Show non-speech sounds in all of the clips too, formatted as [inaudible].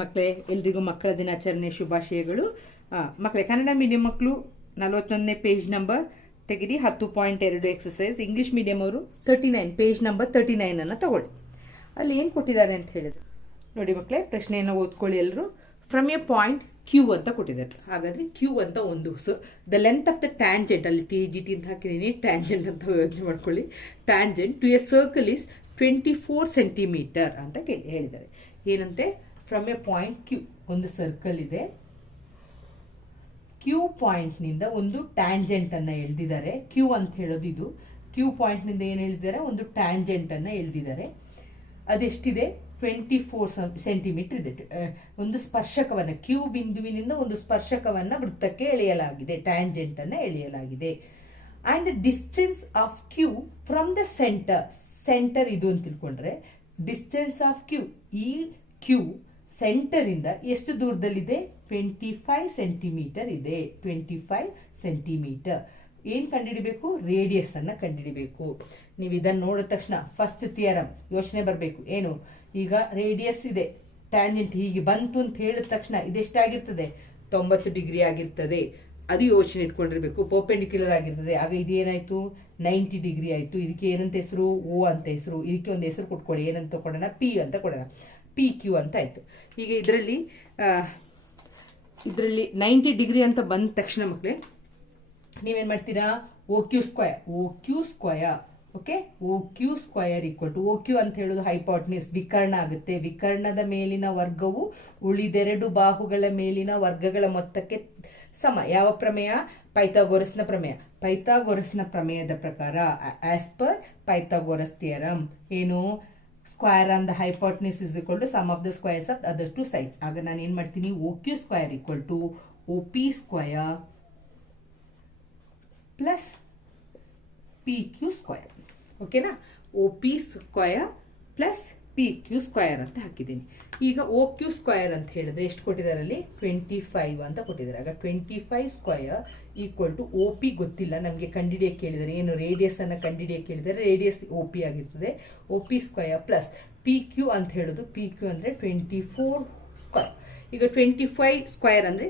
ಮಕ್ಕಳೇ, ಎಲ್ರಿಗೂ ಮಕ್ಕಳ ದಿನಾಚರಣೆ ಶುಭಾಶಯಗಳು. ಮಕ್ಕಳೇ, ಕನ್ನಡ ಮೀಡಿಯಂ ಮಕ್ಕಳು, ನಲವತ್ತೊಂದನೇ ಪೇಜ್ ನಂಬರ್, ತೆಗಿರಿ, ಹತ್ತು ಪಾಯಿಂಟ್ ಎರಡು ಎಕ್ಸಸೈಸ್. ಇಂಗ್ಲಿಷ್ ಮೀಡಿಯಂ ಅವರು thirty nine, page number thirty nine ಅನ್ನು ತಗೊಳ್ಳಿ. ಅಲ್ಲಿ ಏನು ಕೊಟ್ಟಿದ್ದಾರೆ ಅಂತ ಹೇಳಿದ್ರು? ನೋಡಿ ಮಕ್ಕಳೇ, ಪ್ರಶ್ನೆಯನ್ನು ಓದ್ಕೊಳ್ಳಿ ಎಲ್ಲರೂ ಫ್ರಮ್ ಎ ಪಾಯಿಂಟ್ ಕ್ಯೂ ಅಂತ ಕೊಟ್ಟಿದ್ದಾರೆ. ಹಾಗಾದ್ರೆ ಕ್ಯೂ ಅಂತ ಒಂದು so the length of the tangent ಅಲ್ಲಿ ಟಿ ಜಿ ಟಿ ಅಂತ ಹಾಕಿದ್ದೀನಿ ಟ್ಯಾಂಜೆಂಟ್ ಅಂತ ಯೋಚನೆ ಮಾಡ್ಕೊಳ್ಳಿ. Tangent to a circle is twenty four centimetre ಅಂತ ಕೇಳಿ, ಹೇಳಿದ್ದಾರೆ. ಏನಂತೆ? ಫ್ರಮ್ ಎ ಪಾಯಿಂಟ್ ಕ್ಯೂ ಒಂದು ಸರ್ಕಲ್ ಇದೆ. ಕ್ಯೂ ಪಾಯಿಂಟ್ನಿಂದ ಒಂದು ಟ್ಯಾಂಜೆಂಟ್ ಎಳೆದಿದ್ದಾರೆ. ಕ್ಯೂ ಅಂತ ಹೇಳೋದು ಇದು. ಕ್ಯೂ ಪಾಯಿಂಟ್ನಿಂದ ಏನು ಹೇಳಿದ್ದಾರೆ ಒಂದು ಟ್ಯಾಂಜೆಂಟ್ ಎಳೆದಿದ್ದಾರೆ. ಅದೆಷ್ಟಿದೆ? ಟ್ವೆಂಟಿ ಫೋರ್ ಸೆಂಟಿಮೀಟರ್ ಇದೆ. ಒಂದು ಸ್ಪರ್ಶಕವನ್ನ ಕ್ಯೂ ಬಿಂದುವಿನಿಂದ ಒಂದು ಸ್ಪರ್ಶಕವನ್ನ ವೃತ್ತಕ್ಕೆ ಎಳೆಯಲಾಗಿದೆ. ಟ್ಯಾಂಜೆಂಟ್ ಅನ್ನ ಎಳೆಯಲಾಗಿದೆ. And the distance of Q from the centre centre ಇದು ಅಂತ ತಿಳ್ಕೊಂಡ್ರೆ ಡಿಸ್ಟೆನ್ಸ್ ಆಫ್ ಕ್ಯೂ ಈ ಕ್ಯೂ ಸೆಂಟರ್ ಇಂದ ಎಷ್ಟು ದೂರದಲ್ಲಿದೆ? ಟ್ವೆಂಟಿ ಫೈವ್ ಸೆಂಟಿಮೀಟರ್ ಇದೆ. Twenty five centimetre. ಏನು ಕಂಡುಹಿಡಿಬೇಕು? ರೇಡಿಯಸ್ ಅನ್ನು ಕಂಡುಹಿಡಿಬೇಕು. ನೀವು ಇದನ್ನ ನೋಡಿದ ತಕ್ಷಣ ಫಸ್ಟ್ ಥಿಯರಮ್ ಯೋಚನೆ ಬರಬೇಕು. ಏನು? ಈಗ ರೇಡಿಯಸ್ ಇದೆ. ಟ್ಯಾಂಜೆಂಟ್ ಹೀಗೆ ಬಂತು ಅಂತ ಹೇಳಿದ ತಕ್ಷಣ ಇದೆಷ್ಟಾಗಿರ್ತದೆ? ತೊಂಬತ್ತು ಡಿಗ್ರಿ ಆಗಿರ್ತದೆ. ಅದು ಯೋಚನೆ ಇಟ್ಕೊಂಡಿರ್ಬೇಕು. ಪರ್ಪೆಂಡಿಕ್ಯುಲರ್ ಆಗಿರ್ತದೆ. ಆಗ ಇದೇನಾಯ್ತು ನೈಂಟಿ ಡಿಗ್ರಿ ಆಯ್ತು. ಇದಕ್ಕೆ ಏನಂತ ಹೆಸರು? ಓ ಅಂತ ಹೆಸರು. ಇದಕ್ಕೆ ಒಂದು ಹೆಸರು ಕೊಟ್ಕೊಳ್ಳಿ. ಏನಂತ ಕೊಡೋಣ? ಪಿ ಅಂತ ಕೊಡೋಣ. ಪಿ ಕ್ಯೂ ಅಂತ ಆಯಿತು. ಈಗ ಇದರಲ್ಲಿ ಇದರಲ್ಲಿ ನೈಂಟಿ ಡಿಗ್ರಿ ಅಂತ ಬಂದ ತಕ್ಷಣ ಮಕ್ಕಳೇ ನೀವೇನು ಮಾಡ್ತೀರಾ? O Q square O Q square okay O Q square equal to O Q ಅಂತ ಹೇಳೋದು ಹೈಪಾಟ್ನಿಸ್ ವಿಕರ್ಣ ಆಗುತ್ತೆ. ವಿಕರ್ಣದ ಮೇಲಿನ ವರ್ಗವು ಉಳಿದೆರಡು ಬಾಹುಗಳ ಮೇಲಿನ ವರ್ಗಗಳ ಮೊತ್ತಕ್ಕೆ ಸಮ. ಯಾವ ಪ್ರಮೇಯ? ಪೈಥಾಗೋರಸ್ನ ಪ್ರಮೇಯ. ಪೈಥಾಗೋರಸ್ನ ಪ್ರಮೇಯದ ಪ್ರಕಾರ ಆಸ್ ಪರ್ ಪೈಥಾಗೋರಸ್ ಥಿಯರಮ್ ಏನು? Square on the hypotenuse is equal to sum of the squares of other two sides ಆಗ ನಾನು ಏನ್ ಮಾಡ್ತೀನಿ? O Q square equal to O P square plus P Q square ಓಕೆನಾ O P square plus P Q square ಅಂತ ಹಾಕಿದ್ದೀನಿ. ಈಗ ಒ Q square ಅಂತ ಹೇಳಿದ್ರೆ ಎಷ್ಟು ಕೊಟ್ಟಿದ್ದಾರೆ ಅಲ್ಲಿ ಟ್ವೆಂಟಿ ಫೈವ್ ಅಂತ ಕೊಟ್ಟಿದ್ದಾರೆ. ಆಗ twenty five square equal to O P ಗೊತ್ತಿಲ್ಲ. ನಮಗೆ ಕಂಡಿಡಿಯಕ್ಕೆ ಕೇಳಿದರೆ, ಏನು ರೇಡಿಯಸನ್ನು ಕಂಡಿಡಿಯಕ್ಕೆ ಕೇಳಿದರೆ ರೇಡಿಯಸ್ ಓ ಪಿ ಆಗಿರ್ತದೆ. O P square plus P Q ಅಂತ ಹೇಳೋದು. ಪಿ ಕ್ಯೂ ಅಂದರೆ ಟ್ವೆಂಟಿ ಫೋರ್ ಸ್ಕ್ವಯರ್ ಈಗ ಟ್ವೆಂಟಿ ಫೈವ್ ಸ್ಕ್ವಯರ್ ಅಂದರೆ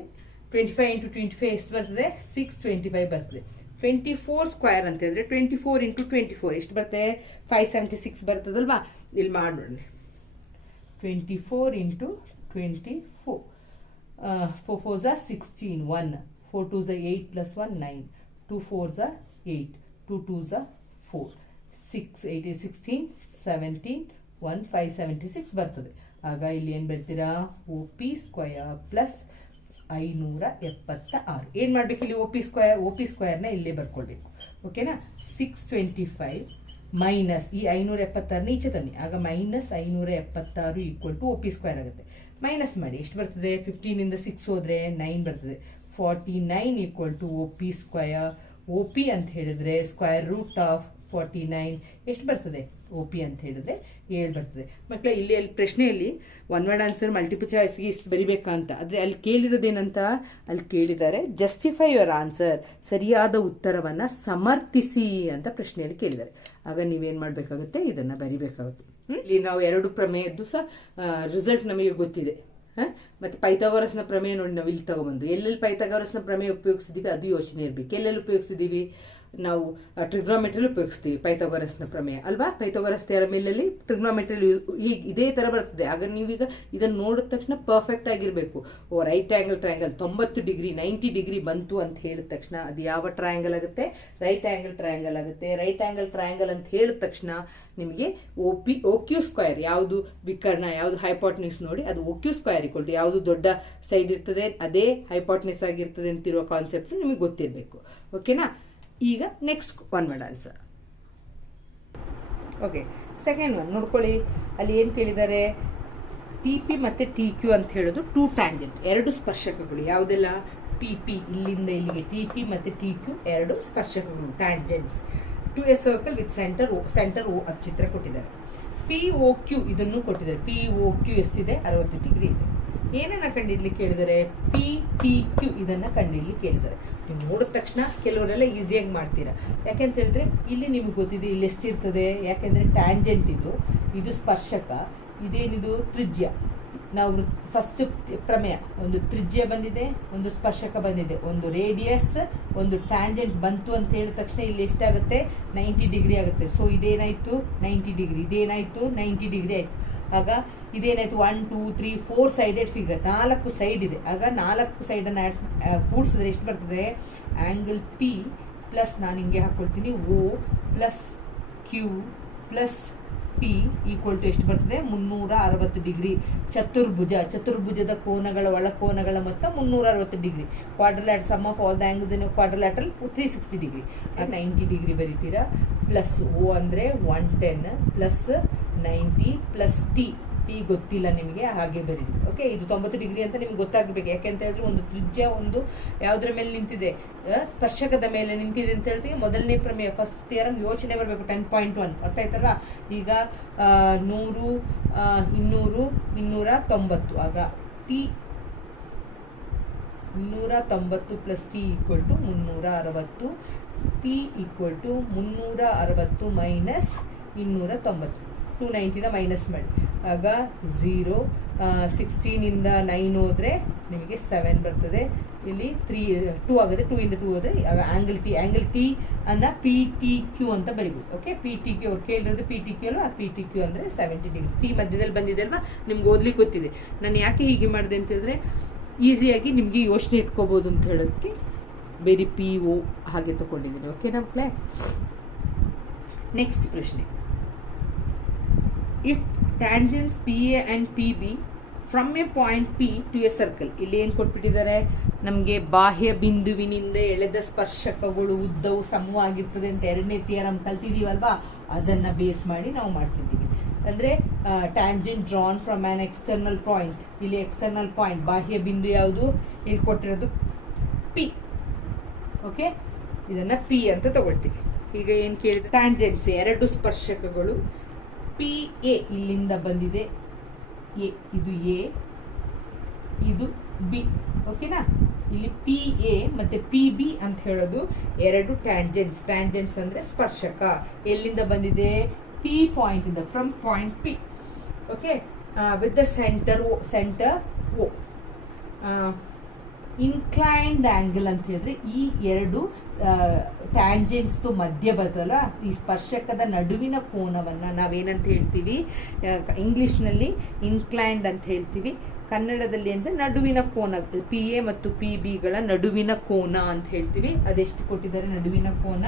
twenty five into twenty five ಎಷ್ಟು ಬರ್ತದೆ? ಸಿಕ್ಸ್ ಟ್ವೆಂಟಿ ಫೈವ್ ಬರ್ತದೆ. ಟ್ವೆಂಟಿ ಫೋರ್ ಸ್ಕ್ವಯರ್ ಅಂತ twenty four into twenty four ಎಷ್ಟು ಬರ್ತದೆ? ಫೈವ್ ಸೆವೆಂಟಿ ಸಿಕ್ಸ್ ಬರ್ತದಲ್ವಾ? ಇಲ್ಲಿ ಮಾಡ್ಬಿಡ್ರಿ. Twenty four into twenty four four four sixteen one four two ಝ eight plus one nine two four ಝ eight two two ಝ four six eight sixteen seventeen one five seventy six ಬರ್ತದೆ. ಆಗ ಇಲ್ಲಿ ಏನು ಬರ್ತೀರಾ? ಒ P square plus ಐನೂರ ಎಪ್ಪತ್ತ ಆರು ಏನು ಮಾಡಬೇಕು ಇಲ್ಲಿ O P square O P ಸ್ಕ್ವಯರ್ನ ಇಲ್ಲೇ ಬರ್ಕೊಳ್ಬೇಕು. ಓಕೆನಾ ಸಿಕ್ಸ್ ಟ್ವೆಂಟಿ ಫೈವ್ ಮೈನಸ್ ಈ ಐನೂರ ಎಪ್ಪತ್ತಾರು ಈಚೆ ತನ್ನಿ. ಆಗ ಮೈನಸ್ ಐನೂರ ಎಪ್ಪತ್ತಾರು equal to O P square ಆಗುತ್ತೆ. ಮೈನಸ್ ಮಾಡಿ ಎಷ್ಟು ಬರ್ತದೆ? ಫಿಫ್ಟೀನಿಂದ ಸಿಕ್ಸ್ ಹೋದ್ರೆ ನೈನ್ ಬರ್ತದೆ. Forty nine equal to O P square O P ಅಂತ ಹೇಳಿದ್ರೆ square root of forty nine ಎಷ್ಟು ಬರ್ತದೆ? ಒ ಪಿ ಅಂತ ಹೇಳಿದ್ರೆ ಏಳು ಬರ್ತದೆ. ಮಕ್ಕಳ ಇಲ್ಲಿ ಅಲ್ಲಿ ಪ್ರಶ್ನೆಯಲ್ಲಿ ಒನ್ ವರ್ಡ್ ಆನ್ಸರ್ ಮಲ್ಟಿಪಲ್ ಚಾಯ್ಸ್ಗೆ ಇಷ್ಟು ಬರಿಬೇಕಾ ಅಂತ. ಆದರೆ ಅಲ್ಲಿ ಕೇಳಿರೋದೇನಂತ ಅಲ್ಲಿ ಕೇಳಿದ್ದಾರೆ ಜಸ್ಟಿಫೈ ಯುವರ್ ಆನ್ಸರ್ ಸರಿಯಾದ ಉತ್ತರವನ್ನು ಸಮರ್ಥಿಸಿ ಅಂತ ಪ್ರಶ್ನೆಯಲ್ಲಿ ಕೇಳಿದ್ದಾರೆ. ಆಗ ನೀವೇನು ಮಾಡಬೇಕಾಗುತ್ತೆ? ಇದನ್ನು ಬರಿಬೇಕಾಗುತ್ತೆ. ಇಲ್ಲಿ ನಾವು ಎರಡು ಪ್ರಮೇಯದ್ದು ಸಹ ರಿಸಲ್ಟ್ ನಮಗೆ ಗೊತ್ತಿದೆ. ಹಾಂ? ಮತ್ತೆ ಪೈಥಾಗೋರಸ್ನ ಪ್ರಮೇಯ ನೋಡಿ ನಾವು ಇಲ್ಲಿ ತಗೊಬಂದು. ಎಲ್ಲೆಲ್ಲಿ ಪೈಥಾಗೋರಸ್ನ ಪ್ರಮೇಯ ಉಪಯೋಗಿಸಿದೀವಿ, ಅದು ಯೋಚನೆ ಇರಬೇಕು. ಎಲ್ಲೆಲ್ಲಿ ಉಪಯೋಗಿಸಿದೀವಿ? ನಾವು ಟ್ರಿಗ್ನೋಮೆಟ್ರಿಲಿ ಉಪಯೋಗಿಸ್ತೀವಿ ಪೈಥಾಗೋರಸ್ನ ಪ್ರಮೇಯ. ಅಲ್ವಾ? ಪೈಥಾಗೋರಸ್ ಮೇಲಲ್ಲಿ ಟ್ರಿಗ್ನೋಮೆಟ್ರಿಲಿ ಈಗ ಇದೇ ಥರ ಬರ್ತದೆ ಆಗ ನೀವೀಗ ಇದನ್ನು ನೋಡಿದ ತಕ್ಷಣ ಪರ್ಫೆಕ್ಟ್ ಆಗಿರಬೇಕು. ಓ ರೈಟ್ ಆ್ಯಂಗಲ್ ಟ್ರಯಾಂಗಲ್ ತೊಂಬತ್ತು ಡಿಗ್ರಿ, ನೈಂಟಿ ಡಿಗ್ರಿ ಬಂತು ಅಂತ ಹೇಳಿದ ತಕ್ಷಣ ಅದು ಯಾವ ಟ್ರಯಾಂಗಲ್ ಆಗುತ್ತೆ? ರೈಟ್ ಆ್ಯಂಗಲ್ ಟ್ರಯಾಂಗಲ್ ಆಗುತ್ತೆ. ರೈಟ್ ಆ್ಯಂಗಲ್ ಟ್ರಯಾಂಗಲ್ ಅಂತ ಹೇಳಿದ ತಕ್ಷಣ ನಿಮಗೆ O P O Q square ಯಾವುದು ವಿಕರ್ಣ, ಯಾವುದು ಹೈಪಾಟ್ನಿಸ್ ನೋಡಿ, ಅದು ಓ ಕ್ಯೂ ಸ್ಕ್ವಯರ್ ಇಕ್ವಲ್ ಯಾವುದು ದೊಡ್ಡ ಸೈಡ್ ಇರ್ತದೆ, ಅದೇ ಹೈಪಾಟ್ನಿಸ್ ಆಗಿರ್ತದೆ ಅಂತಿರೋ ಕಾನ್ಸೆಪ್ಟ್ ನಿಮಗೆ ಗೊತ್ತಿರಬೇಕು. ಓಕೆನಾ ಈಗ next one word answer okay second one ನೋಡ್ಕೊಳ್ಳಿ. ಅಲ್ಲಿ ಏನು ಕೇಳಿದ್ದಾರೆ? ಟಿ ಪಿ ಮತ್ತು ಟಿ ಕ್ಯೂ ಅಂತ ಹೇಳೋದು ಟೂ ಟ್ಯಾಂಜೆಂಟ್ ಎರಡು ಸ್ಪರ್ಶಕಗಳು. ಯಾವುದೆಲ್ಲ? ಟಿ ಪಿ ಇಲ್ಲಿಂದ ಇಲ್ಲಿಗೆ. ಟಿ ಪಿ ಮತ್ತು ಟಿ ಕ್ಯೂ ಎರಡು ಸ್ಪರ್ಶಕಗಳು tangents to a circle with centre O centre O ಚಿತ್ರ ಕೊಟ್ಟಿದ್ದಾರೆ. ಪಿ ಓ ಕ್ಯೂ ಇದನ್ನು ಕೊಟ್ಟಿದ್ದಾರೆ. ಪಿ ಓ ಕ್ಯೂ ಎಷ್ಟಿದೆ? ಅರವತ್ತು ಡಿಗ್ರಿ ಇದೆ. ಏನನ್ನ ಕಂಡಿಡ್ಲಿಕ್ಕೆ ಕೇಳಿದರೆ? ಪಿ ಟಿ ಕ್ಯೂ ಇದನ್ನ ಕಂಡಿಡ್ಲಿಕ್ಕೆ ಕೇಳಿದ್ದಾರೆ ನೀವು ನೋಡಿದ ತಕ್ಷಣ ಕೆಲವರೆಲ್ಲ ಈಸಿಯಾಗಿ ಮಾಡ್ತೀರಾ. ಯಾಕೆಂತ ಹೇಳಿದ್ರೆ, ಇಲ್ಲಿ ನಿಮ್ಗೆ ಗೊತ್ತಿದೆ, ಇಲ್ಲಿ ಎಷ್ಟಿರ್ತದೆ ಯಾಕೆಂದ್ರೆ ಟ್ಯಾಂಜೆಂಟ್ ಇದು ಇದು ಸ್ಪರ್ಶಕ, ಇದೇನಿದು ತ್ರಿಜ್ಯ. ನಾವು ಫಸ್ಟ್ ಪ್ರಮೇಯ, ಒಂದು ತ್ರಿಜ್ಯ ಬಂದಿದೆ, ಒಂದು ಸ್ಪರ್ಶಕ ಬಂದಿದೆ. ಒಂದು ರೇಡಿಯಸ್ ಒಂದು ಟ್ಯಾಂಜೆಂಟ್ ಬಂತು ಅಂತ ಹೇಳಿದ ತಕ್ಷಣ ಇಲ್ಲಿ ಎಷ್ಟಾಗುತ್ತೆ? ನೈಂಟಿ ಡಿಗ್ರಿ ಆಗುತ್ತೆ. ಸೊ ಇದೇನಾಯಿತು? ನೈಂಟಿ ಡಿಗ್ರಿ ಇದೇನಾಯಿತು? ನೈಂಟಿ ಡಿಗ್ರಿ ಆಯ್ತು. ಆಗ ಇದೇನಾಯ್ತು? One two three four sided figure ನಾಲ್ಕು ಸೈಡ್ ಇದೆ. ಆಗ ನಾಲ್ಕು ಸೈಡನ್ನು ಆ್ಯಡ್ ಕೂಡಿಸಿದ್ರೆ ಎಷ್ಟು ಬರ್ತದೆ? ಆ್ಯಂಗಲ್ ಪಿ ಪ್ಲಸ್ ನಾನು ಹಿಂಗೆ ಹಾಕ್ಕೊಳ್ತೀನಿ O plus Q plus P equal to ಎಷ್ಟು ಬರ್ತದೆ? ಮುನ್ನೂರ ಅರವತ್ತು ಡಿಗ್ರಿ. ಚತುರ್ಭುಜ. ಚತುರ್ಭುಜದ ಕೋನಗಳ ಒಳ ಕೋನಗಳ ಮೊತ್ತ ಮುನ್ನೂರ ಅರವತ್ತು degree. Quadrilateral sum of all the angles in quadrilateral three sixty degree ninety degree ಬರೀತೀರಾ? Plus O ಅಂದರೆ one ten plus ninety plus T T ಗೊತ್ತಿಲ್ಲ ನಿಮಗೆ, ಹಾಗೆ ಬರೀರಿ ಓಕೆ ಇದು ತೊಂಬತ್ತು ಡಿಗ್ರಿ ಅಂತ ನಿಮ್ಗೆ ಗೊತ್ತಾಗಬೇಕು. ಯಾಕೆಂತ ಹೇಳಿದ್ರೆ ಒಂದು ತ್ರಿಜ್ಯ, ಒಂದು ಯಾವುದ್ರ ಮೇಲೆ ನಿಂತಿದೆ? ಸ್ಪರ್ಶಕದ ಮೇಲೆ ನಿಂತಿದೆ ಅಂತ ಹೇಳ್ತೀವಿ. ಮೊದಲನೇ ಪ್ರಮೇಯ ಫಸ್ಟ್ ಥಿಯರಮ್ ಯೋಚನೆ ಬರಬೇಕು ಟೆನ್ ಪಾಯಿಂಟ್ ಒನ್ ಅರ್ಥ ಆಯ್ತಲ್ವ? ಈಗ ನೂರು ಇನ್ನೂರು, ಇನ್ನೂರ ತೊಂಬತ್ತು. ಆಗ ಟಿ, ಇನ್ನೂರ ತೊಂಬತ್ತು ಪ್ಲಸ್ ಟಿ ಈಕ್ವಲ್ ಟು ಮುನ್ನೂರ ಅರವತ್ತು. ಟಿ ಈಕ್ವಲ್ ಟು ಮುನ್ನೂರ ಅರವತ್ತು ಮೈನಸ್ ಇನ್ನೂರ ತೊಂಬತ್ತು. ಟು ನೈಂಟಿನ ಮೈನಸ್ ಮಾಡಿ. ಆಗ ಝೀರೋ ಸಿಕ್ಸ್ಟೀನಿಂದ ನೈನ್ ಹೋದರೆ ನಿಮಗೆ ಸೆವೆನ್ ಬರ್ತದೆ. ಇಲ್ಲಿ ತ್ರೀ ಟೂ ಆಗುತ್ತೆ ಟೂ ಇಂದ ಟೂ ಹೋದರೆ ಆ್ಯಂಗಲ್ ಟಿ ಆ್ಯಂಗಲ್ ಟಿ ಅನ್ನ ಪಿ ಟಿ ಕ್ಯೂ ಅಂತ ಬರಿಬೋದು ಓಕೆ ಪಿ ಟಿ ಕ್ಯೂ ಅವ್ರು ಕೇಳಿರೋದು ಪಿ ಟಿ ಕ್ಯೂ ಅಲ್ವಾ? ಪಿ ಟಿ ಕ್ಯೂ ಅಂದರೆ ಸೆವೆಂಟಿ ಡಿಗ್ರಿ ಟಿ ಮಧ್ಯದಲ್ಲಿ ಬಂದಿದೆ ಅಲ್ವಾ? ನಿಮ್ಗೆ ಓದ್ಲಿಕ್ಕೆ ಗೊತ್ತಿದೆ. ನಾನು ಯಾಕೆ ಹೀಗೆ ಮಾಡಿದೆ ಅಂತ ಹೇಳಿದ್ರೆ ಈಸಿಯಾಗಿ ನಿಮಗೆ ಯೋಚನೆ ಇಟ್ಕೋಬೋದು ಅಂತ ಹೇಳೋದಕ್ಕೆ ಬೇರೆ ಪಿ ಓ ಹಾಗೆ ತಗೊಂಡಿದ್ದೀನಿ ಓಕೆ ಪ್ಲೇ ನೆಕ್ಸ್ಟ್ ಪ್ರಶ್ನೆ. P A and P B from a point P to a circle ಇಲ್ಲಿ ಏನು ಕೊಟ್ಬಿಟ್ಟಿದ್ದಾರೆ? ನಮಗೆ ಬಾಹ್ಯ ಬಿಂದುವಿನಿಂದ ಎಳೆದ ಸ್ಪರ್ಶಕಗಳು, ಉದ್ದವು ಸಮವಾಗಿರ್ತದೆ ಅಂತ ಎರಡನೇ ಥಿಯರಮ್ ಕಲ್ತಿದೀವಲ್ವಾ? ಅದನ್ನು ಬೇಸ್ ಮಾಡಿ ನಾವು ಮಾಡ್ತಿದ್ದೀವಿ. ಅಂದರೆ tangent drawn from an external point ಇಲ್ಲಿ ಎಕ್ಸ್ಟರ್ನಲ್ ಪಾಯಿಂಟ್ ಬಾಹ್ಯ ಬಿಂದು ಯಾವುದು? ಇಲ್ಲಿ ಕೊಟ್ಟಿರೋದು ಪಿ ಓಕೆ ಇದನ್ನು ಪಿ ಅಂತ ತಗೊಳ್ತೀವಿ. ಈಗ ಏನು ಕೇಳಿದ್ರೆ ಟ್ಯಾಂಜೆಂಟ್ಸ್ ಎರಡು ಸ್ಪರ್ಶಕಗಳು. ಪಿ, ಎ ಇಲ್ಲಿಂದ ಬಂದಿದೆ. ಎ, ಇದು ಎ, ಇದು ಬಿ. ಓಕೆನಾ? ಇಲ್ಲಿ ಪಿ, ಎ ಮತ್ತೆ ಪಿ, ಬಿ ಅಂತ ಹೇಳೋದು ಎರಡು ಟ್ಯಾಂಜೆಂಟ್ಸ್. ಟ್ಯಾಂಜೆಂಟ್ಸ್ ಅಂದ್ರೆ ಸ್ಪರ್ಶಕ. ಎಲ್ಲಿಂದ ಬಂದಿದೆ? ಪಿ ಪಾಯಿಂಟ್ ಇಂದ from point P okay? With the centre O centre O inclined angle ಅಂತ ಹೇಳಿದ್ರೆ ಈ ಎರಡು ಟ್ಯಾಂಜೆಂಟ್ಸ್ ಮಧ್ಯ ಬದಲ ಈ ಸ್ಪರ್ಶಕದ ನಡುವಿನ ಕೋನವನ್ನು ನಾವೇನಂತ ಹೇಳ್ತೀವಿ ಇಂಗ್ಲೀಷ್ನಲ್ಲಿ ಇನ್ಕ್ಲೈನ್ಡ್ ಅಂತ ಹೇಳ್ತೀವಿ. ಕನ್ನಡದಲ್ಲಿ ಅಂದರೆ ನಡುವಿನ ಕೋನ ಪಿ ಎ ಮತ್ತು ಪಿ ಬಿಗಳ ನಡುವಿನ ಕೋನ ಅಂತ ಹೇಳ್ತೀವಿ. ಅದೆಷ್ಟು ಕೊಟ್ಟಿದ್ದಾರೆ? ನಡುವಿನ ಕೋನ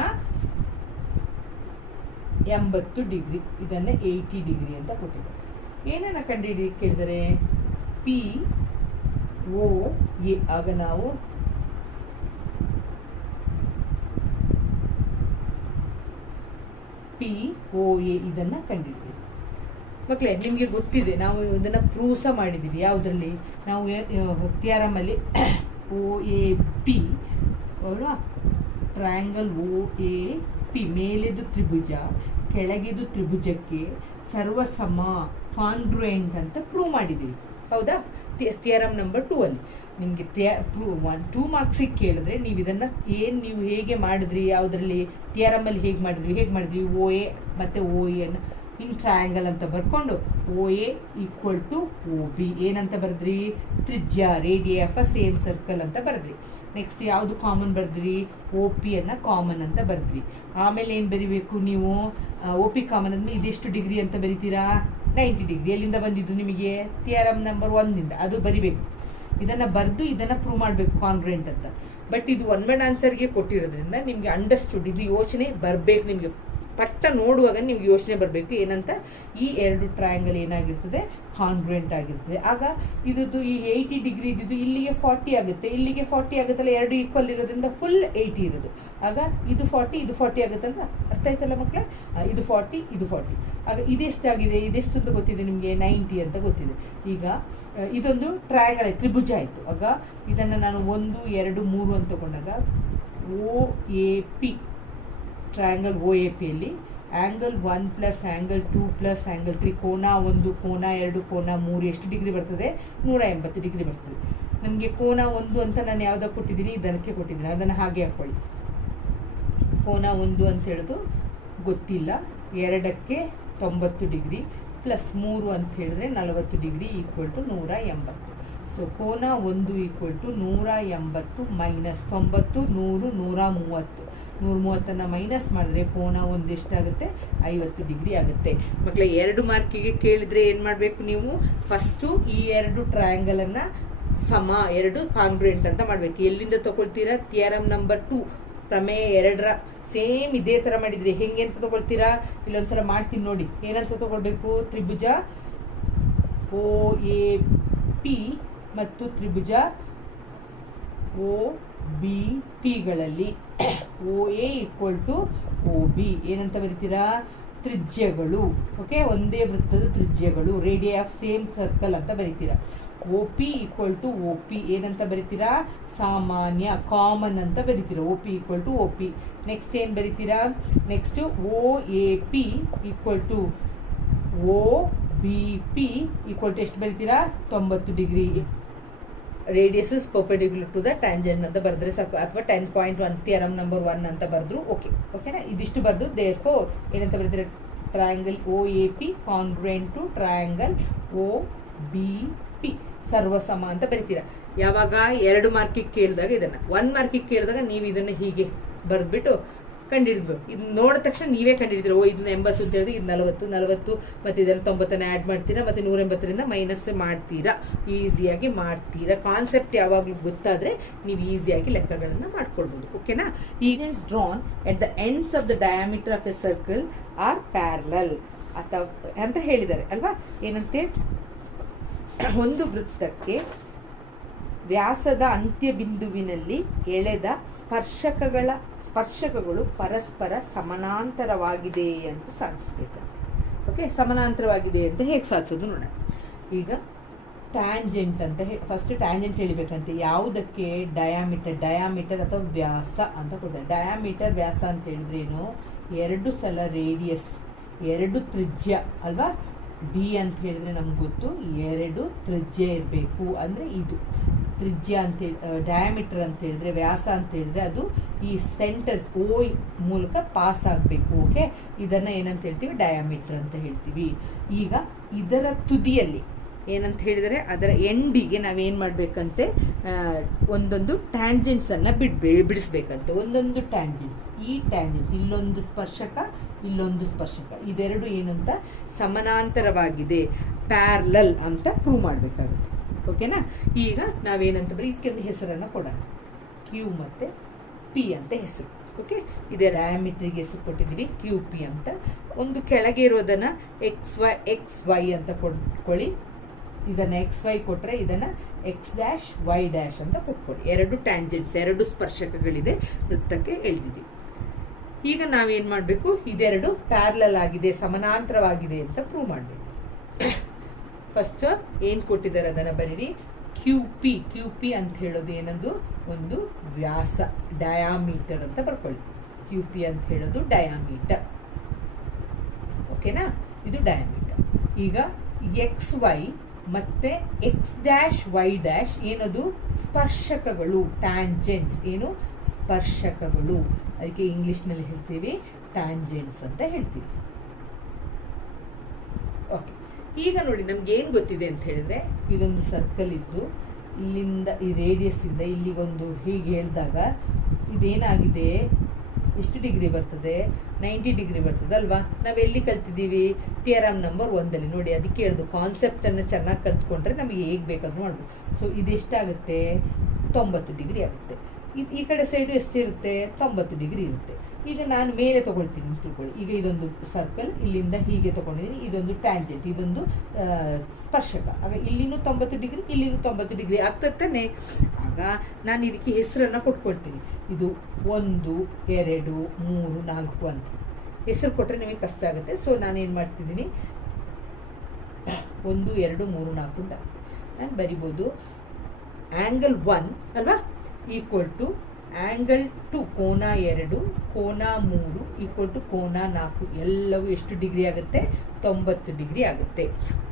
ಎಂಬತ್ತು ಡಿಗ್ರಿ. ಇದನ್ನು ಏಯ್ಟಿ ಡಿಗ್ರಿ ಅಂತ ಕೊಟ್ಟಿದ್ದಾರೆ. ಏನನ್ನ ಹಿಡಿಯಕ್ಕೆ ಕೇಳಿದರೆ ಪಿ ಓ ಎ ಆಗ ನಾವು ಪಿ, ಓ, ಎ, ಇದನ್ನ ಕಂಡಿದ್ವಿ. ಮಕ್ಕಳೇ ನಿಮಗೆ ಗೊತ್ತಿದೆ, ನಾವು ಇದನ್ನ ಪ್ರೂವ್ ಸಹ ಮಾಡಿದ್ದೀವಿ. ಯಾವುದರಲ್ಲಿ? ನಾವು ಥಿಯರಮ್ ಅಲ್ಲಿ [coughs] ಓ, ಎ, ಪಿ ಅಲ್ವಾ ಟ್ರಯಾಂಗಲ್ ಓ, ಎ, ಪಿ ಮೇಲೆದು ತ್ರಿಭುಜ ಕೆಳಗಿದು ತ್ರಿಭುಜಕ್ಕೆ ಸರ್ವಸಮ ಕಾಂಗ್ರುಯೆಂಟ್ ಅಂತ ಪ್ರೂವ್ ಮಾಡಿದ್ದೀವಿ. ಹೌದಾ? ಥಿಯರಮ್ ನಂಬರ್ ಟೂ ಅಲ್ಲಿ. ನಿಮಗೆ ಥಿಯ ಒನ್ ಟೂ ಮಾರ್ಕ್ಸಿಗೆ ಕೇಳಿದ್ರೆ ನೀವು ಇದನ್ನು ಏನು ನೀವು ಹೇಗೆ ಮಾಡಿದ್ರಿ, ಯಾವುದರಲ್ಲಿ ಥಿಯರಮಲ್ಲಿ ಹೇಗೆ ಮಾಡಿದ್ರಿ ಹೇಗೆ ಮಾಡಿದ್ರಿ? ಓ ಎ ಮತ್ತು ಓ ಎನ್ ಹಿಂಗೆ ಟ್ರಯಾಂಗಲ್ ಅಂತ ಬರ್ಕೊಂಡು O A equal to O B ಏನಂತ ಬರೆದ್ರಿ? ತ್ರಿಜ್ಯ radii of a same circle ಅಂತ ಬರೆದ್ರಿ. ನೆಕ್ಸ್ಟ್ ಯಾವುದು ಕಾಮನ್ ಬರೆದ್ರಿ? ಓ ಅನ್ನ ಕಾಮನ್ ಅಂತ ಬರೆದ್ರಿ. ಆಮೇಲೆ ಏನು ಬರಿಬೇಕು ನೀವು? ಓ ಪಿ ಕಾಮನ್ ಅಂದ್ಮೇಲೆ ಇದೆಷ್ಟು ಡಿಗ್ರಿ ಅಂತ ಬರಿತೀರಾ? ನೈಂಟಿ ಡಿಗ್ರಿ ಎಲ್ಲಿಂದ ಬಂದಿದ್ದು ನಿಮಗೆ ಥಿಯರಮ್ ನಂಬರ್ ಒಂದಿಂದ ಅದು ಬರಿಬೇಕು. ಇದನ್ನ ಬರೆದು ಇದನ್ನ ಪ್ರೂವ್ ಮಾಡಬೇಕು ಕಾನ್ಗ್ರೆಂಟ್ ಅಂತ. ಬಟ್ ಇದು ಒನ್ ವರ್ಡ್ ಆನ್ಸರ್ಗೆ ಕೊಟ್ಟಿರೋದ್ರಿಂದ ನಿಮಗೆ ಅಂಡರ್ಸ್ಟುಡ್ ಇದು ಯೋಚನೆ ಬರಬೇಕು ನಿಮಗೆ. ಪಟ್ಟ ನೋಡುವಾಗ ನಿಮ್ಗೆ ಯೋಚನೆ ಬರಬೇಕು, ಏನಂತ? ಈ ಎರಡು ಟ್ರಯಾಂಗಲ್ ಏನಾಗಿರ್ತದೆ? ಕಾನ್ಗ್ರೆಂಟ್ ಆಗಿರ್ತದೆ. ಆಗ ಇದ್ದು ಈ ಏಯ್ಟಿ ಡಿಗ್ರಿ ಇದ್ದಿದ್ದು ಇಲ್ಲಿಗೆ ಫಾರ್ಟಿ ಆಗುತ್ತೆ. ಇಲ್ಲಿಗೆ ಫಾರ್ಟಿ ಆಗುತ್ತಲ್ಲ, ಎರಡು ಈಕ್ವಲ್ ಇರೋದ್ರಿಂದ ಫುಲ್ ಏಯ್ಟಿ ಇರೋದು. ಆಗ ಇದು ಫಾರ್ಟಿ ಇದು ಫಾರ್ಟಿ ಆಗುತ್ತಲ್ಲ ಅರ್ಥ ಆಯ್ತಲ್ಲ ಮಕ್ಕಳೇ ಇದು ಫಾರ್ಟಿ ಇದು ಫಾರ್ಟಿ ಆಗ ಇದೆಷ್ಟಾಗಿದೆ? ಇದೆಷ್ಟು ಅಂತ ಗೊತ್ತಿದೆ ನಿಮಗೆ? ನೈಂಟಿ ಅಂತ ಗೊತ್ತಿದೆ. ಈಗ ಇದೊಂದು ಟ್ರಯಾಂಗಲ್ ತ್ರಿಭುಜ ಆಯಿತು. ಆಗ ಇದನ್ನು ನಾನು ಒಂದು, ಎರಡು, ಮೂರು ಅಂತ ತಗೊಂಡಾಗ O A P triangle O A ಪಿಯಲ್ಲಿ angle one plus angle two plus angle three ಕೋನ ಒಂದು, ಕೋನ ಎರಡು, ಕೋನ ಮೂರು, ಎಷ್ಟು ಡಿಗ್ರಿ ಬರ್ತದೆ? ನೂರ ಎಂಬತ್ತು ಡಿಗ್ರಿ ಬರ್ತದೆ. ನನಗೆ ಕೋನ ಒಂದು ಅಂತ ನಾನು ಯಾವುದಕ್ಕೆ ಕೊಟ್ಟಿದ್ದೀನಿ? ಇದಕ್ಕೆ ಕೊಟ್ಟಿದ್ದೀನಿ. ಅದನ್ನು ಹಾಗೆ ಹಾಕ್ಕೊಳ್ಳಿ ಕೋನ ಒಂದು ಅಂತ ಹೇಳೋದು ಗೊತ್ತಿಲ್ಲ. ಎರಡಕ್ಕೆ ತೊಂಬತ್ತು ಡಿಗ್ರಿ ಪ್ಲಸ್ ಮೂರು ಅಂತ ಹೇಳಿದ್ರೆ ನಲವತ್ತು ಡಿಗ್ರಿ ಈಕ್ವಲ್ ಟು ನೂರ ಎಂಬತ್ತು. ಸೊ ಕೋನ ಒಂದು ಈಕ್ವಲ್ ಟು ನೂರ ಎಂಬತ್ತು ಮೈನಸ್ ತೊಂಬತ್ತು, ನೂರು, ನೂರ ಮೂವತ್ತು. ನೂರ ಮೂವತ್ತನ್ನು ಮೈನಸ್ ಮಾಡಿದ್ರೆ ಕೋನ ಒಂದೆಷ್ಟಾಗುತ್ತೆ, ಐವತ್ತು ಡಿಗ್ರಿ ಆಗುತ್ತೆ. ಮಕ್ಕಳೇ ಎರಡು ಮಾರ್ಕಿಗೆ ಕೇಳಿದ್ರೆ ಏನು ಮಾಡಬೇಕು ನೀವು? ಫಸ್ಟು ಈ ಎರಡು ಟ್ರಯಾಂಗಲನ್ನು ಸಮ, ಎರಡು ಕಾಂಗ್ರೆಂಟ್ ಅಂತ ಮಾಡಬೇಕು. ಎಲ್ಲಿಂದ ತಗೊಳ್ತೀರಾ? ಥಿಯರಮ್ ನಂಬರ್ ಟು ಪ್ರಮೇಯ ಎರಡರ. ಸೇಮ್ ಇದೇ ಥರ ಮಾಡಿದ್ರಿ ಹೆಂಗೆ ಅಂತ ತಗೊಳ್ತೀರಾ? ಇಲ್ಲೊಂದ್ಸಲ ಮಾಡ್ತೀನಿ ನೋಡಿ. ಏನಂತ ತಗೊಳ್ಬೇಕು? ತ್ರಿಭುಜ ಓ ಎ ಪಿ ಮತ್ತು ತ್ರಿಭುಜ O B ಪಿಗಳಲ್ಲಿ O A equal to O B ಏನಂತ ಬರಿತೀರಾ? ತ್ರಿಜ್ಯಗಳು. ಓಕೆ ಒಂದೇ ವೃತ್ತದ ತ್ರಿಜ್ಯಗಳು. ರೇಡಿಯ ಆಫ್ ಸೇಮ್ ಸರ್ಕಲ್ ಅಂತ ಬರಿತೀರಾ. O P equal to O P ಏನಂತ ಬರಿತೀರಾ? ಸಾಮಾನ್ಯ ಕಾಮನ್ ಅಂತ ಬರಿತೀರಾ. O P equal to O P next ಏನು ಬರಿತೀರಾ? Next O A P equal to O B P equal to ಎಷ್ಟು ಬರಿತೀರಾ? ತೊಂಬತ್ತು degree. Radius is perpendicular to the tangent ಅಂತ ಬರೆದ್ರೆ ಸಾಕು. ಅಥವಾ ten point one theorem number one ಅಂತ ಬರೆದ್ರು ಓಕೆ ಓಕೆನಾ ಇದಿಷ್ಟು ಬರೆದು ದೇರ್ ಫೋರ್ ಏನಂತ ಬರೀತಾರೆ? Triangle O A P congruent to triangle O B P ಸರ್ವಸಮ ಅಂತ ಬರಿತೀರಾ. ಯಾವಾಗ? ಎರಡು ಮಾರ್ಕಿಗೆ ಕೇಳಿದಾಗ ಇದನ್ನ. ಒನ್ ಮಾರ್ಕಿಗೆ ಕೇಳಿದಾಗ ನೀವು ಇದನ್ನ ಹೀಗೆ ಬರೆದ್ಬಿಟ್ಟು ಕಂಡಿಡ್ಬೇಕು ಇದನ್ನ ನೋಡಿದ ತಕ್ಷಣ ನೀವೇ ಕಂಡಿಡಿದ್ರು ಓ ಇದನ್ನ ಎಂಬತ್ತು ಅಂತ ಹೇಳಿದ್ರೆ ಇದು ನಲವತ್ತು ನಲವತ್ತು, ಮತ್ತೆ ಇದನ್ನ ತೊಂಬತ್ತನ್ನ ಆ್ಯಡ್ ಮಾಡ್ತೀರಾ, ಮತ್ತೆ ನೂರ ಎಂಬತ್ತರಿಂದ ಮೈನಸ್ ಮಾಡ್ತೀರಾ ಈಸಿಯಾಗಿ ಮಾಡ್ತೀರಾ. ಕಾನ್ಸೆಪ್ಟ್ ಯಾವಾಗಲೂ ಗೊತ್ತಾದ್ರೆ ನೀವು ಈಸಿಯಾಗಿ ಲೆಕ್ಕಗಳನ್ನ ಮಾಡ್ಕೊಳ್ಬೋದು. ಓಕೆನಾ ಈಗ drawn at the ends of the diameter of a circle are parallel ಅಥವಾ, ಅಂತ ಹೇಳಿದ್ದಾರೆ, ಅಲ್ವಾ? ಏನಂತೆ? ಒಂದು ವೃತ್ತಕ್ಕೆ ವ್ಯಾಸದ ಅಂತ್ಯ ಬಿಂದುವಿನಲ್ಲಿ ಎಳೆದ ಸ್ಪರ್ಶಕಗಳ, ಸ್ಪರ್ಶಕಗಳು ಪರಸ್ಪರ ಸಮಾನಾಂತರವಾಗಿದೆ ಅಂತ ಸಾಧಿಸ್ಬೇಕಂತೆ ಓಕೆ ಸಮಾನಾಂತರವಾಗಿದೆ ಅಂತ ಹೇಗೆ ಸಾಧಿಸೋದು ನೋಡೋಣ. ಈಗ ಟ್ಯಾಂಜೆಂಟ್ ಅಂತ ಹೇಳಿ ಫಸ್ಟ್ ಟ್ಯಾಂಜೆಂಟ್ ಹೇಳಿಬೇಕಂತೆ. ಯಾವುದಕ್ಕೆ? ಡಯಾಮೀಟರ್ ಡಯಾಮೀಟರ್ ಅಥವಾ ವ್ಯಾಸ ಅಂತ ಕೊಡ್ತಾರೆ. ಡಯಾಮೀಟರ್ ವ್ಯಾಸ ಅಂತ ಹೇಳಿದ್ರೇನು ಎರಡು ಸಲ ರೇಡಿಯಸ್ ಎರಡು ತ್ರಿಜ್ಯ, ಅಲ್ವಾ? ಡಿ ಅಂತ ಹೇಳಿದ್ರೆ ನಮ್ಗೆ ಗೊತ್ತು. ಎರಡು ತ್ರಿಜ್ಯ ಇರಬೇಕು ಅಂದರೆ ಇದು. ತ್ರಿಜ್ಯ ಅಂತ ಹೇಳಿ ಡಯಾಮೀಟರ್ ಅಂತ ಹೇಳಿದ್ರೆ, ವ್ಯಾಸ ಅಂತ ಹೇಳಿದ್ರೆ ಅದು ಈ ಸೆಂಟರ್ಸ್ ಓ ಮೂಲಕ ಪಾಸ್ ಆಗಬೇಕು ಓಕೆ ಇದನ್ನು ಏನಂತ ಹೇಳ್ತೀವಿ? ಡಯಾಮೀಟರ್ ಅಂತ ಹೇಳ್ತೀವಿ. ಈಗ ಇದರ ತುದಿಯಲ್ಲಿ ಏನಂತ ಹೇಳಿದರೆ, ಅದರ ಎಂಡಿಗೆ ನಾವೇನು ಮಾಡಬೇಕಂತೆ? ಒಂದೊಂದು ಟ್ಯಾಂಜೆಂಟ್ಸನ್ನು ಬಿಡ್ಬೇ, ಬಿಡಿಸ್ಬೇಕಂತೆ. ಒಂದೊಂದು ಟ್ಯಾಂಜೆಂಟ್ಸ್ ಈ ಟ್ಯಾಂಜೆಂಟ್ ಇಲ್ಲೊಂದು ಸ್ಪರ್ಶಕ ಇಲ್ಲೊಂದು ಸ್ಪರ್ಶಕ. ಇದೆರಡು ಏನಂತ? ಸಮಾನಾಂತರವಾಗಿದೆ. ಪ್ಯಾರ್ಲಲ್ ಅಂತ ಪ್ರೂವ್ ಮಾಡಬೇಕಾಗುತ್ತೆ. ಓಕೆನಾ? ಈಗ ನಾವೇನಂತ ಬರೀ ಇದಕ್ಕೊಂದು ಹೆಸರನ್ನು ಕೊಡೋಣ. ಕ್ಯೂ ಮತ್ತು ಪಿ ಅಂತ ಹೆಸರು. ಓಕೆ ಇದೇ ರ್ಯಾಮಿಟ್ರಿಗೆ ಹೆಸರು ಕೊಟ್ಟಿದ್ದೀವಿ. ಕ್ಯೂ ಪಿ ಅಂತ. ಒಂದು ಕೆಳಗೆ ಇರೋದನ್ನು ಎಕ್ಸ್ ವೈ ಎಕ್ಸ್ ವೈ ಅಂತ ಕೊಟ್ಕೊಳ್ಳಿ. ಇದನ್ನು ಎಕ್ಸ್ ವೈ ಕೊಟ್ಟರೆ ಇದನ್ನು ಎಕ್ಸ್ ಡ್ಯಾಶ್ ವೈ ಡ್ಯಾಶ್ ಅಂತ ಕೊಟ್ಕೊಳ್ಳಿ. ಎರಡು ಟ್ಯಾಂಜೆಂಟ್ಸ್ ಎರಡು ಸ್ಪರ್ಶಕಗಳಿದೆ. ವೃತ್ತಕ್ಕೆ ಎಳೆದಿದ್ದೀವಿ ಈಗ ನಾವೇನು ಮಾಡಬೇಕು? ಇದೆರಡು ಪ್ಯಾರ್ಲಲ್ ಆಗಿದೆ, ಸಮಾನಾಂತರವಾಗಿದೆ ಅಂತ ಪ್ರೂವ್ ಮಾಡಬೇಕು. ಫಸ್ಟ್ ಏನು ಕೊಟ್ಟಿದ್ದಾರೆ ಅದನ್ನು ಬರೀರಿ? ಕ್ಯೂ ಪಿ ಕ್ಯೂ ಪಿ ಅಂತ ಹೇಳೋದು ಏನದು? ಒಂದು ವ್ಯಾಸ ಡಯಾಮೀಟರ್ ಅಂತ ಬರ್ಕೊಳ್ಳಿ. ಕ್ಯೂ ಪಿ ಅಂತ ಹೇಳೋದು ಡಯಾಮೀಟರ್ ಓಕೆನಾ? ಇದು ಡಯಾಮೀಟರ್ ಈಗ ಎಕ್ಸ್ ವೈ ಮತ್ತೆ ಎಕ್ಸ್ ಡ್ಯಾಶ್ ವೈ ಡ್ಯಾಶ್ ಏನದು? ಸ್ಪರ್ಶಕಗಳು ಟ್ಯಾಂಜೆಂಟ್ಸ್ ಏನು? ಸ್ಪರ್ಶಕಗಳು. ಅದಕ್ಕೆ ಇಂಗ್ಲಿಷ್ನಲ್ಲಿ ಹೇಳ್ತೀವಿ ಟ್ಯಾಂಜೆಂಟ್ಸ್ ಅಂತ ಹೇಳ್ತೀವಿ. ಈಗ ನೋಡಿ ನಮ್ಗೆ ಏನು ಗೊತ್ತಿದೆ ಅಂತ ಹೇಳಿದ್ರೆ, ಇದೊಂದು ಸರ್ಕಲ್ ಇದ್ದು, ಇಲ್ಲಿಂದ ಈ ರೇಡಿಯಸ್ ಇಂದ ಇಲ್ಲಿಗೊಂದು ಹೀಗೆ ಹೇಳಿದಾಗ, ಇದೇನಾಗಿದೆ? ಎಷ್ಟು ಡಿಗ್ರಿ ಬರ್ತದೆ? ನೈಂಟಿ ಡಿಗ್ರಿ ಬರ್ತದೆ ಅಲ್ವಾ? ನಾವು ಎಲ್ಲಿ ಕಲ್ತಿದ್ದೀವಿ? ಥಿಯರಮ್ ನಂಬರ್ ಒಂದಲ್ಲಿ ನೋಡಿ, ಅದಕ್ಕೆ ಹೇಳ್ದು ಕಾನ್ಸೆಪ್ಟನ್ನು ಚೆನ್ನಾಗಿ ಕಲ್ತ್ಕೊಂಡ್ರೆ ನಮಗೆ ಹೇಗೆ ಬೇಕಾದ್ರೂ ಮಾಡ್ಬೋದು. ಸೊ ಇದೆಷ್ಟಾಗುತ್ತೆ? ತೊಂಬತ್ತು ಡಿಗ್ರಿ ಆಗುತ್ತೆ. ಈ ಕಡೆ ಸೈಡು ಎಷ್ಟಿರುತ್ತೆ ತೊಂಬತ್ತು ಡಿಗ್ರಿ ಇರುತ್ತೆ. ಈಗ ನಾನು ಮೇಲೆ ತಗೊಳ್ತೀನಿ ತಿಳ್ಕೊಳ್ಳಿ. ಈಗ ಇದೊಂದು ಸರ್ಕಲ್ ಇಲ್ಲಿಂದ ಹೀಗೆ ತಗೊಂಡಿದ್ದೀನಿ ಇದೊಂದು ಟ್ಯಾಂಜೆಂಟ್ ಇದೊಂದು ಸ್ಪರ್ಶಕ. ಆಗ ಇಲ್ಲಿನೂ ತೊಂಬತ್ತು ಡಿಗ್ರಿ, ಇಲ್ಲಿನೂ ತೊಂಬತ್ತು ಡಿಗ್ರಿ ಆಗ್ತದೆ ಆಗ ನಾನು ಇದಕ್ಕೆ ಹೆಸರನ್ನು ಕೊಟ್ಕೊಳ್ತೀನಿ. ಇದು ಒಂದು, ಎರಡು, ಮೂರು, ನಾಲ್ಕು ಅಂತ. ಹೆಸರು ಕೊಟ್ಟರೆ ನಿಮಗೆ ಕಷ್ಟ ಆಗುತ್ತೆ. ಸೊ ಏನು ಮಾಡ್ತಿದ್ದೀನಿ? [coughs] ಒಂದು, ಎರಡು, ಮೂರು, ನಾಲ್ಕು ಅಂತ. ನಾನು ಬರಿಬೋದು ಆ್ಯಂಗಲ್ ಒನ್ ಅಲ್ವಾ? ಈಕ್ವಲ್ ಟು ಆ್ಯಂಗಲ್ ಟು ಕೋನ ಎರಡು, ಕೋನ ಮೂರು ಈಕ್ವಲ್ ಟು ಕೋನ ನಾಲ್ಕು, ಎಲ್ಲವೂ ಎಷ್ಟು ಡಿಗ್ರಿ ಆಗುತ್ತೆ? ತೊಂಬತ್ತು ಡಿಗ್ರಿ ಆಗುತ್ತೆ.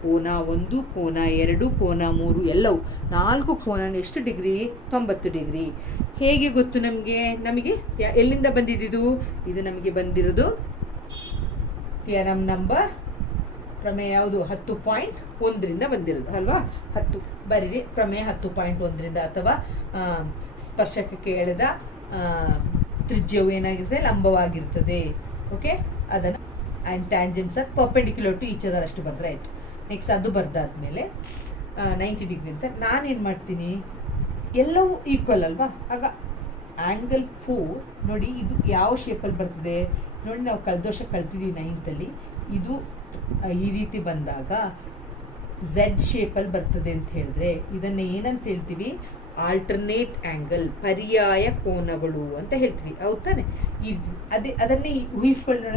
ಕೋನ ಒಂದು, ಕೋನ ಎರಡು, ಕೋನ ಮೂರು, ಎಲ್ಲವೂ ನಾಲ್ಕು ಕೋನ ಎಷ್ಟು ಡಿಗ್ರಿ ತೊಂಬತ್ತು ಡಿಗ್ರಿ ಹೇಗೆ ಗೊತ್ತು ನಮಗೆ? ನಮಗೆ ಎಲ್ಲಿಂದ ಬಂದಿದ್ದು ಇದು ನಮಗೆ ಬಂದಿರೋದು ಥಿಯರಮ್ ನಂಬರ್ ಪ್ರಮೇಯ ಯಾವುದು? ಹತ್ತು ಪಾಯಿಂಟ್ ಒಂದರಿಂದ ಬಂದಿರೋದು, ಅಲ್ವಾ? ಹತ್ತು. ಬರೀರಿ, ಪ್ರಮೇಯ ಹತ್ತು ಪಾಯಿಂಟ್ ಒಂದರಿಂದ ಅಥವಾ ಸ್ಪರ್ಶಕಕ್ಕೆ ಎಳೆದ ತ್ರಿಜ್ಯವು ಏನಾಗಿರ್ತದೆ? ಲಂಬವಾಗಿರ್ತದೆ. ಓಕೆ? ಅದನ್ನು and tangents are perpendicular to each other ಅಷ್ಟು ಬರೆದ್ರೆ ಆಯಿತು. ನೆಕ್ಸ್ಟ್ ಅದು ಬರೆದಾದ್ಮೇಲೆ ನೈಂಟಿ ಡಿಗ್ರಿ ಅಂತ. ನಾನೇನು ಮಾಡ್ತೀನಿ? ಎಲ್ಲವೂ ಈಕ್ವಲ್ ಅಲ್ವಾ? ಆಗ ಆ್ಯಂಗಲ್ ಫೋರ್ ನೋಡಿ ಇದು ಯಾವ ಶೇಪಲ್ಲಿ ಬರ್ತದೆ? ನೋಡಿ ನಾವು ಕಳೆದ ಕಳ್ತಿದ್ದೀವಿ ನೈನ್ತಲ್ಲಿ ಇದು ಈ ರೀತಿ ಬಂದಾಗ ಝೆಡ್ ಶೇಪಲ್ಲಿ ಬರ್ತದೆ ಅಂತ ಹೇಳಿದ್ರೆ ಇದನ್ನ ಏನಂತ ಹೇಳ್ತೀವಿ? ಆಲ್ಟರ್ನೇಟ್ ಆ್ಯಂಗಲ್ ಪರ್ಯಾಯ ಕೋನಗಳು ಅಂತ ಹೇಳ್ತೀವಿ. ಹೌದ್ ತಾನೆ ಅದೇ, ಅದನ್ನೇ ಊಹಿಸ್ಕೊಳ್ಳಿ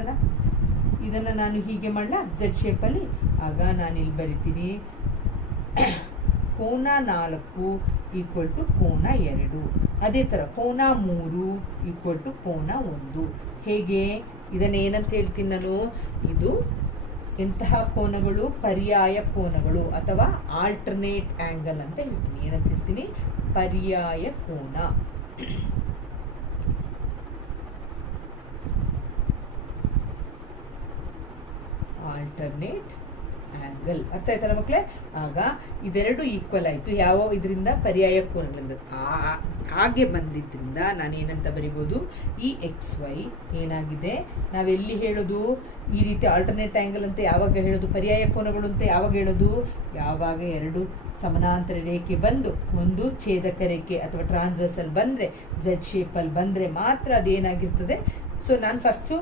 ಇದನ್ನು ನಾನು ಹೀಗೆ ಮಾಡಲ? ಝೆಡ್ ಶೇಪಲ್ಲಿ ಆಗ ನಾನು ಇಲ್ಲಿ ಬರಿತೀನಿ. [coughs] ಕೋನ ನಾಲ್ಕು ಈಕ್ವಲ್ ಟು ಕೋನ ಎರಡು. ಅದೇ ಥರ ಕೋನ ಮೂರು ಈಕ್ವಲ್ ಟು ಕೋನ ಒಂದು. ಹೇಗೆ? ಇದನ್ನು ಏನಂತ ಹೇಳ್ತೀನಿ ನಾನು. ಇದು ಎಂತಹ ಕೋನಗಳು ಪರ್ಯಾಯ ಕೋನಗಳು ಅಥವಾ ಆಲ್ಟರ್ನೇಟ್ ಆ್ಯಂಗಲ್ ಅಂತ ಹೇಳ್ತೀನಿ. ಏನಂತ ಹೇಳ್ತೀನಿ? ಪರ್ಯಾಯ ಕೋನ. ಆಲ್ಟರ್ನೇಟ್ ಆಂಗಲ್ ಅರ್ಥ ಆಯ್ತಲ್ಲ ಮಕ್ಕಳೇ ಆಗ ಇದೆರಡು ಈಕ್ವಲ್ ಆಯಿತು. ಯಾವ ಇದರಿಂದ? ಪರ್ಯಾಯ ಕೋನಗಳಿಂದ. ಹಾಗೆ ಬಂದಿದ್ದರಿಂದ ನಾನು ಏನಂತ ಬರಿಬೋದು? ಈ ಎಕ್ಸ್ ವೈ ಏನಾಗಿದೆ? ನಾವೆಲ್ಲಿ ಹೇಳೋದು? ಈ ರೀತಿ ಆಲ್ಟರ್ನೇಟ್ ಆ್ಯಂಗಲ್ ಅಂತ ಯಾವಾಗ ಹೇಳೋದು? ಪರ್ಯಾಯ ಕೋನಗಳು ಅಂತ ಯಾವಾಗ ಹೇಳೋದು? ಯಾವಾಗ ಎರಡು ಸಮಾನಾಂತರ ರೇಖೆ ಬಂದು ಒಂದು ಛೇದಕ ರೇಖೆ ಅಥವಾ ಟ್ರಾನ್ಸ್ವರ್ಸಲ್ ಬಂದರೆ ಝೆಡ್ ಶೇಪಲ್ಲಿ ಬಂದರೆ ಮಾತ್ರ ಅದೇನಾಗಿರ್ತದೆ? ಸೊ ನಾನು ಫಸ್ಟು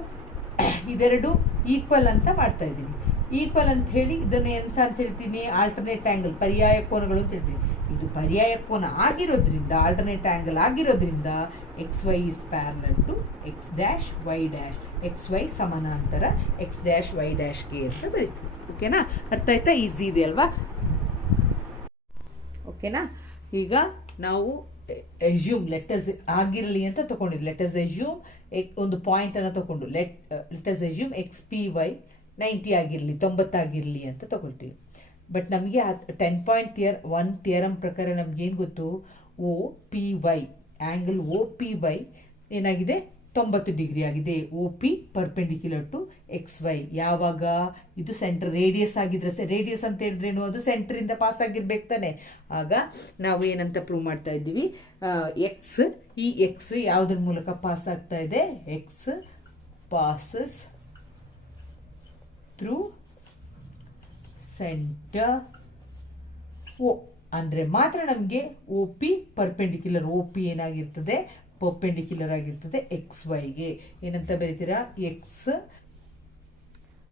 ಇದೆರಡು ಈಕ್ವಲ್ ಅಂತ ಮಾಡ್ತಾ ಇದ್ದೀನಿ. ಈಕ್ವಲ್ ಅಂತ ಹೇಳಿ ಇದನ್ನ ಎಂತ ಅಂತ ಹೇಳ್ತೀನಿ ಆಲ್ಟರ್ನೇಟ್ ಆಂಗಲ್ ಪರ್ಯಾಯ ಕೋನಗಳು ಅಂತ ಹೇಳ್ತೀನಿ. ಇದು ಪರ್ಯಾಯ ಕೋನ ಆಗಿರೋದ್ರಿಂದ ಆಲ್ಟರ್ನೇಟ್ ಆಂಗಲ್ ಆಗಿರೋದ್ರಿಂದ X Y is parallel to X dash Y dash X Y ಸಮಾನಾಂತರ ಎಕ್ಸ್ ಡ್ಯಾಶ್ ವೈ ಡ್ಯಾಶ್ಗೆ ಅಂತ ಬರೀತೀವಿ. ಓಕೆನಾ? ಅರ್ಥ ಆಯ್ತಾ? ಈಸಿ ಇದೆ ಅಲ್ವಾ? ಓಕೆನಾ? ಈಗ ನಾವು ಎಸ್ಯೂಮ್ ಲೆಟಸ್ ಆಗಿರಲಿ ಅಂತ ತಗೊಂಡಿದ್ವಿ ಲೆಟರ್ಸ್ ಎಸ್ಯೂಮ್ ಒಂದು ಪಾಯಿಂಟ್ ಅನ್ನು ತಗೊಂಡು. Let let's assume X P Y ninety ಆಗಿರಲಿ ತೊಂಬತ್ತಾಗಿರಲಿ ಅಂತ ತಗೊಳ್ತೀವಿ. ಬಟ್ ನಮಗೆ ಟೆನ್ ಪಾಯಿಂಟ್ ತಿಯರ್ ಒನ್ ಥಿಯರಮ್ ಪ್ರಕಾರ ನಮ್ಗೆ ಏನು ಗೊತ್ತು? O P Y angle O P Y ಏನಾಗಿದೆ? ತೊಂಬತ್ತು ಡಿಗ್ರಿ ಆಗಿದೆ. O P perpendicular to X Y ಯಾವಾಗ? ಇದು ಸೆಂಟರ್ ರೇಡಿಯಸ್ ಆಗಿದ್ರೆ ರೇಡಿಯಸ್ ಅಂತ ಹೇಳಿದ್ರೇನು? ಅದು ಸೆಂಟ್ರಿಂದ ಪಾಸ್ ಆಗಿರ್ಬೇಕು ತಾನೆ. ಆಗ ನಾವು ಏನಂತ ಪ್ರೂವ್ ಮಾಡ್ತಾ ಇದ್ದೀವಿ? ಎಕ್ಸ್ ಈ ಎಕ್ಸ್ ಯಾವುದ್ರ ಮೂಲಕ ಪಾಸ್ ಆಗ್ತಾ ಇದೆ? X passes through centre O ಅಂದರೆ ಮಾತ್ರ ನಮಗೆ O P perpendicular O P ಏನಾಗಿರ್ತದೆ? Perpendicular ಆಗಿರ್ತದೆ ಎಕ್ಸ್ ವೈಗೆ ಏನಂತ ಬರೀತೀರಾ? ಎಕ್ಸ್